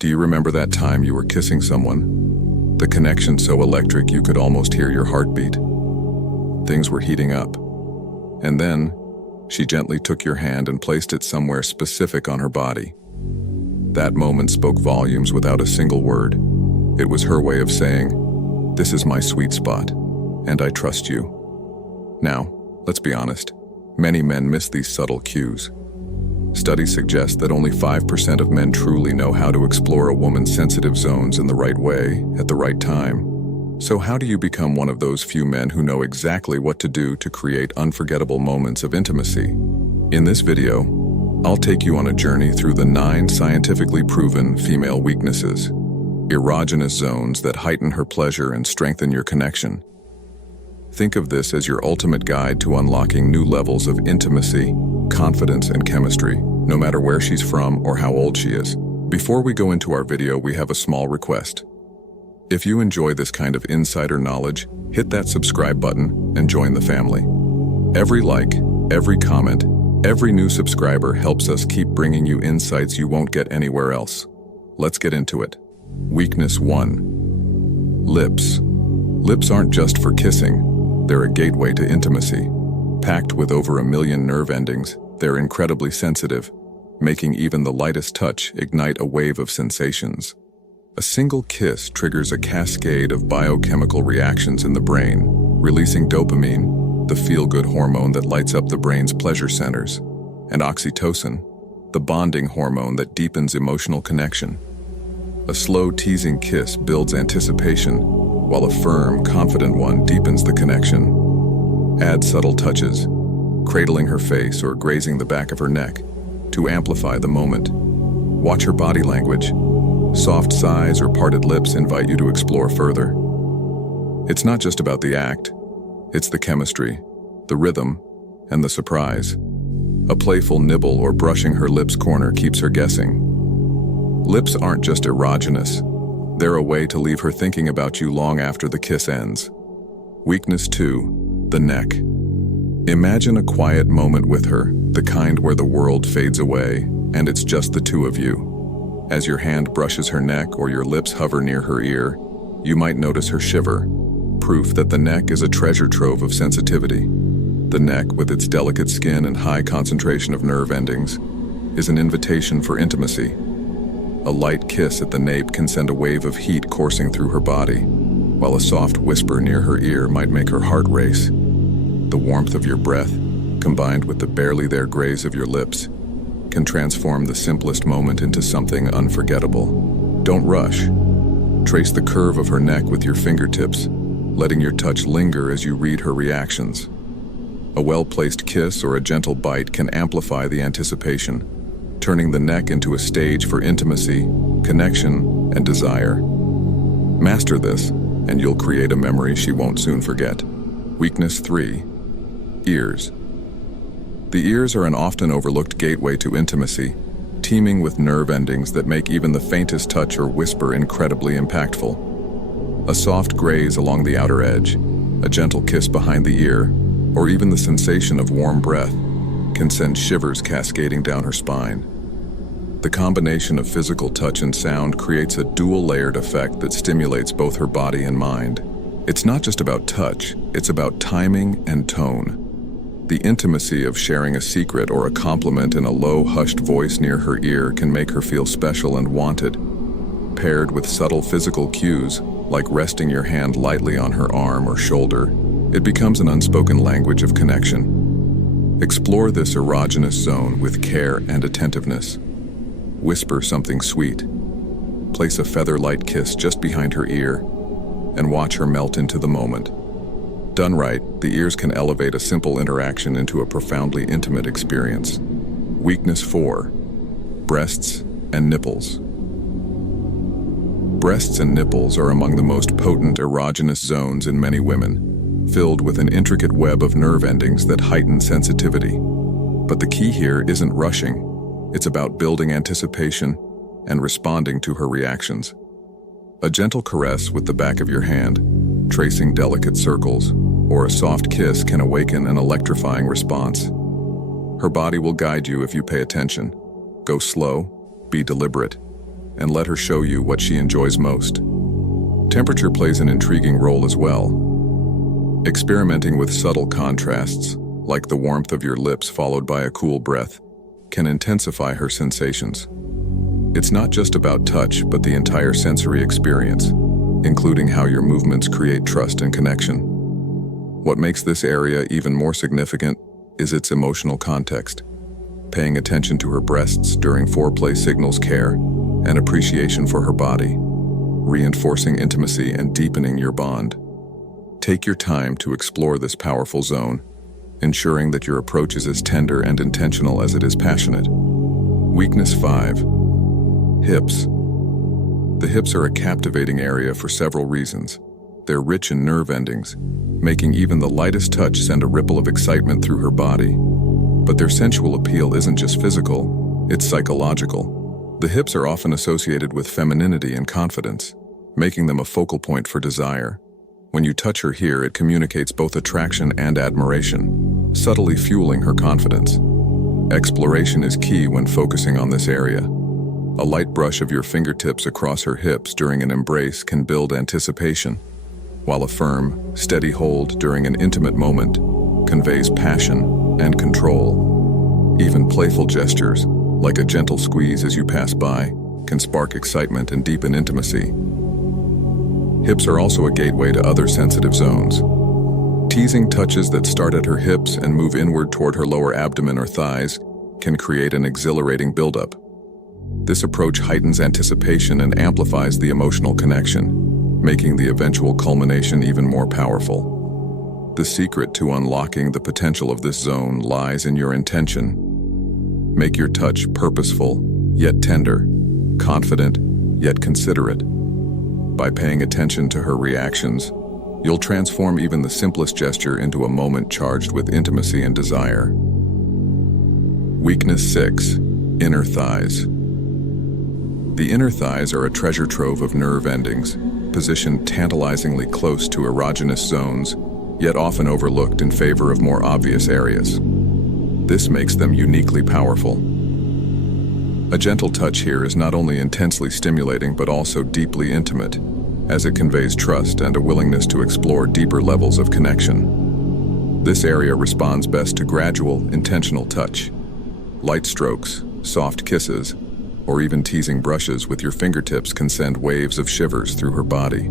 Do you remember that time you were kissing someone? The connection so electric you could almost hear your heartbeat. Things were heating up. And then, she gently took your hand and placed it somewhere specific on her body. That moment spoke volumes without a single word. It was her way of saying, "This is my sweet spot, and I trust you." Now, let's be honest, many men miss these subtle cues. Studies suggest that only 5% of men truly know how to explore a woman's sensitive zones in the right way, at the right time. So how do you become one of those few men who know exactly what to do to create unforgettable moments of intimacy? In this video, I'll take you on a journey through the 9 scientifically proven female weaknesses, erogenous zones that heighten her pleasure and strengthen your connection. Think of this as your ultimate guide to unlocking new levels of intimacy, confidence, and chemistry, no matter where she's from or how old she is. Before we go into our video, we have a small request. If you enjoy this kind of insider knowledge, hit that subscribe button and join the family. Every like, every comment, every new subscriber helps us keep bringing you insights you won't get anywhere else. Let's get into it. Weakness 1. Lips. Lips aren't just for kissing. They're a gateway to intimacy. Packed with over 1 million nerve endings, they're incredibly sensitive, making even the lightest touch ignite a wave of sensations. A single kiss triggers a cascade of biochemical reactions in the brain, releasing dopamine, the feel-good hormone that lights up the brain's pleasure centers, and oxytocin, the bonding hormone that deepens emotional connection. A slow, teasing kiss builds anticipation, while a firm, confident one deepens the connection. Add subtle touches, cradling her face or grazing the back of her neck, to amplify the moment. Watch her body language. Soft sighs or parted lips invite you to explore further. It's not just about the act, it's the chemistry, the rhythm, and the surprise. A playful nibble or brushing her lips' corner keeps her guessing. Lips aren't just erogenous, they're a way to leave her thinking about you long after the kiss ends. Weakness 2, the neck. Imagine a quiet moment with her, the kind where the world fades away, and it's just the two of you. As your hand brushes her neck or your lips hover near her ear, you might notice her shiver, proof that the neck is a treasure trove of sensitivity. The neck, with its delicate skin and high concentration of nerve endings, is an invitation for intimacy. A light kiss at the nape can send a wave of heat coursing through her body, while a soft whisper near her ear might make her heart race. The warmth of your breath, combined with the barely there graze of your lips, can transform the simplest moment into something unforgettable. Don't rush. Trace the curve of her neck with your fingertips, letting your touch linger as you read her reactions. A well-placed kiss or a gentle bite can amplify the anticipation, turning the neck into a stage for intimacy, connection, and desire. Master this, and you'll create a memory she won't soon forget. Weakness 3. Ears. The ears are an often overlooked gateway to intimacy, teeming with nerve endings that make even the faintest touch or whisper incredibly impactful. A soft graze along the outer edge, a gentle kiss behind the ear, or even the sensation of warm breath can send shivers cascading down her spine. The combination of physical touch and sound creates a dual-layered effect that stimulates both her body and mind. It's not just about touch, it's about timing and tone. The intimacy of sharing a secret or a compliment in a low, hushed voice near her ear can make her feel special and wanted. Paired with subtle physical cues, like resting your hand lightly on her arm or shoulder, it becomes an unspoken language of connection. Explore this erogenous zone with care and attentiveness. Whisper something sweet. Place a feather-light kiss just behind her ear, and watch her melt into the moment. Done right, the ears can elevate a simple interaction into a profoundly intimate experience. Weakness 4. Breasts and nipples. Breasts and nipples are among the most potent erogenous zones in many women, filled with an intricate web of nerve endings that heighten sensitivity. But the key here isn't rushing. It's about building anticipation and responding to her reactions. A gentle caress with the back of your hand, tracing delicate circles, or a soft kiss can awaken an electrifying response. Her body will guide you if you pay attention. Go slow, be deliberate, and let her show you what she enjoys most. Temperature plays an intriguing role as well. Experimenting with subtle contrasts, like the warmth of your lips followed by a cool breath, can intensify her sensations. It's not just about touch, but the entire sensory experience, including how your movements create trust and connection. What makes this area even more significant is its emotional context. Paying attention to her breasts during foreplay signals care and appreciation for her body, reinforcing intimacy and deepening your bond. Take your time to explore this powerful zone, ensuring that your approach is as tender and intentional as it is passionate. Weakness 5. Hips. The hips are a captivating area for several reasons. They're rich in nerve endings, making even the lightest touch send a ripple of excitement through her body. But their sensual appeal isn't just physical, it's psychological. The hips are often associated with femininity and confidence, making them a focal point for desire. When you touch her here, it communicates both attraction and admiration, subtly fueling her confidence. Exploration is key when focusing on this area. A light brush of your fingertips across her hips during an embrace can build anticipation, while a firm, steady hold during an intimate moment conveys passion and control. Even playful gestures, like a gentle squeeze as you pass by, can spark excitement and deepen intimacy. Hips are also a gateway to other sensitive zones. Teasing touches that start at her hips and move inward toward her lower abdomen or thighs can create an exhilarating buildup. This approach heightens anticipation and amplifies the emotional connection, making the eventual culmination even more powerful. The secret to unlocking the potential of this zone lies in your intention. Make your touch purposeful, yet tender, confident, yet considerate. By paying attention to her reactions, you'll transform even the simplest gesture into a moment charged with intimacy and desire. Weakness 6. Inner thighs. The inner thighs are a treasure trove of nerve endings, positioned tantalizingly close to erogenous zones, yet often overlooked in favor of more obvious areas. This makes them uniquely powerful. A gentle touch here is not only intensely stimulating but also deeply intimate, as it conveys trust and a willingness to explore deeper levels of connection. This area responds best to gradual, intentional touch. Light strokes, soft kisses, or even teasing brushes with your fingertips can send waves of shivers through her body.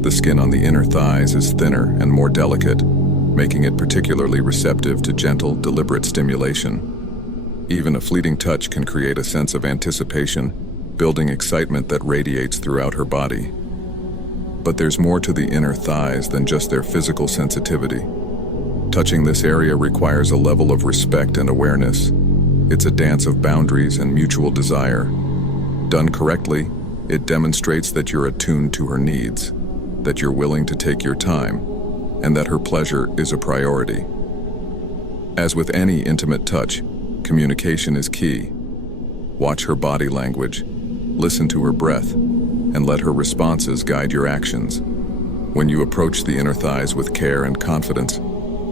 The skin on the inner thighs is thinner and more delicate, making it particularly receptive to gentle, deliberate stimulation. Even a fleeting touch can create a sense of anticipation, building excitement that radiates throughout her body. But there's more to the inner thighs than just their physical sensitivity. Touching this area requires a level of respect and awareness. It's a dance of boundaries and mutual desire. Done correctly, it demonstrates that you're attuned to her needs, that you're willing to take your time, and that her pleasure is a priority. As with any intimate touch, communication is key. Watch her body language, listen to her breath, and let her responses guide your actions. When you approach the inner thighs with care and confidence,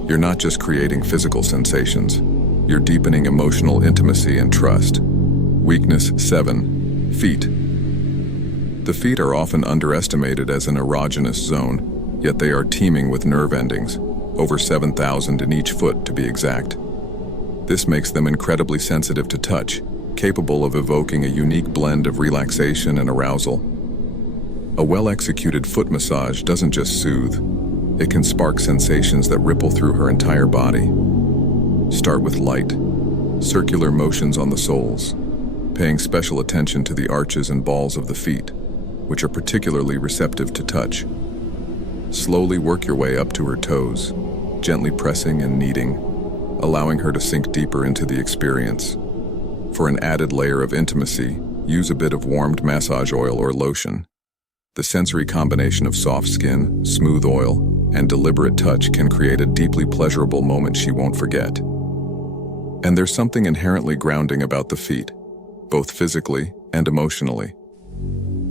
you're not just creating physical sensations, you're deepening emotional intimacy and trust. Weakness 7. Feet. The feet are often underestimated as an erogenous zone, yet they are teeming with nerve endings, over 7,000 in each foot to be exact. This makes them incredibly sensitive to touch, capable of evoking a unique blend of relaxation and arousal. A well-executed foot massage doesn't just soothe, it can spark sensations that ripple through her entire body. Start with light, circular motions on the soles, paying special attention to the arches and balls of the feet, which are particularly receptive to touch. Slowly work your way up to her toes, gently pressing and kneading, allowing her to sink deeper into the experience. For an added layer of intimacy, use a bit of warmed massage oil or lotion. The sensory combination of soft skin, smooth oil, and deliberate touch can create a deeply pleasurable moment she won't forget. And there's something inherently grounding about the feet, both physically and emotionally.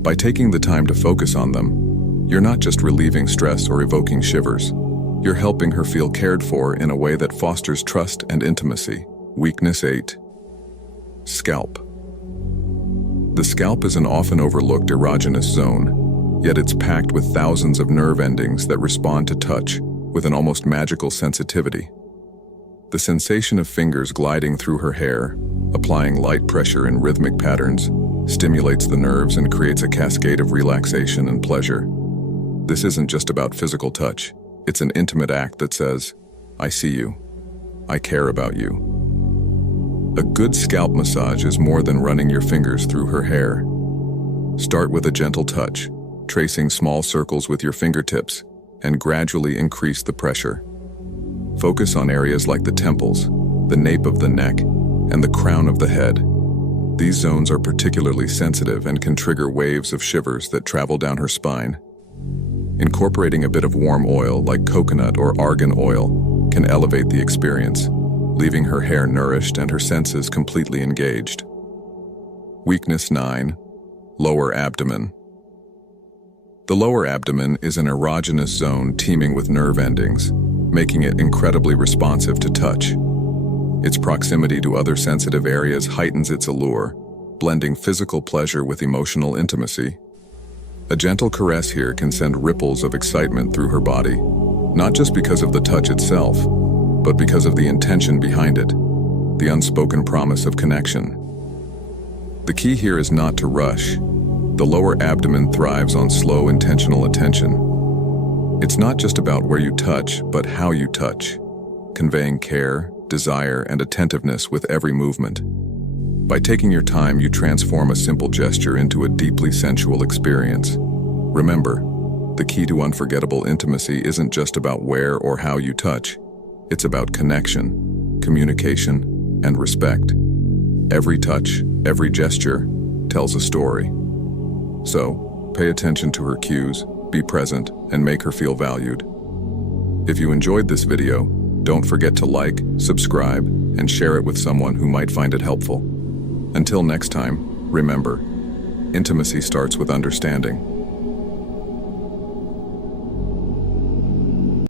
By taking the time to focus on them, you're not just relieving stress or evoking shivers, you're helping her feel cared for in a way that fosters trust and intimacy. Weakness 8. Scalp. The scalp is an often overlooked erogenous zone, yet it's packed with thousands of nerve endings that respond to touch with an almost magical sensitivity. The sensation of fingers gliding through her hair, applying light pressure in rhythmic patterns, stimulates the nerves and creates a cascade of relaxation and pleasure. This isn't just about physical touch. It's an intimate act that says, "I see you. I care about you." A good scalp massage is more than running your fingers through her hair. Start with a gentle touch, tracing small circles with your fingertips, and gradually increase the pressure. Focus on areas like the temples, the nape of the neck, and the crown of the head. These zones are particularly sensitive and can trigger waves of shivers that travel down her spine. Incorporating a bit of warm oil like coconut or argan oil can elevate the experience, leaving her hair nourished and her senses completely engaged. Weakness 9. Lower abdomen. The lower abdomen is an erogenous zone teeming with nerve endings, making it incredibly responsive to touch. Its proximity to other sensitive areas heightens its allure, blending physical pleasure with emotional intimacy. A gentle caress here can send ripples of excitement through her body, not just because of the touch itself, but because of the intention behind it, the unspoken promise of connection. The key here is not to rush. The lower abdomen thrives on slow, intentional attention. It's not just about where you touch, but how you touch, conveying care, desire, and attentiveness with every movement. By taking your time, you transform a simple gesture into a deeply sensual experience. Remember, the key to unforgettable intimacy isn't just about where or how you touch. It's about connection, communication, and respect. Every touch, every gesture, tells a story. So, pay attention to her cues, be present, and make her feel valued. If you enjoyed this video, don't forget to like, subscribe, and share it with someone who might find it helpful. Until next time, remember, intimacy starts with understanding.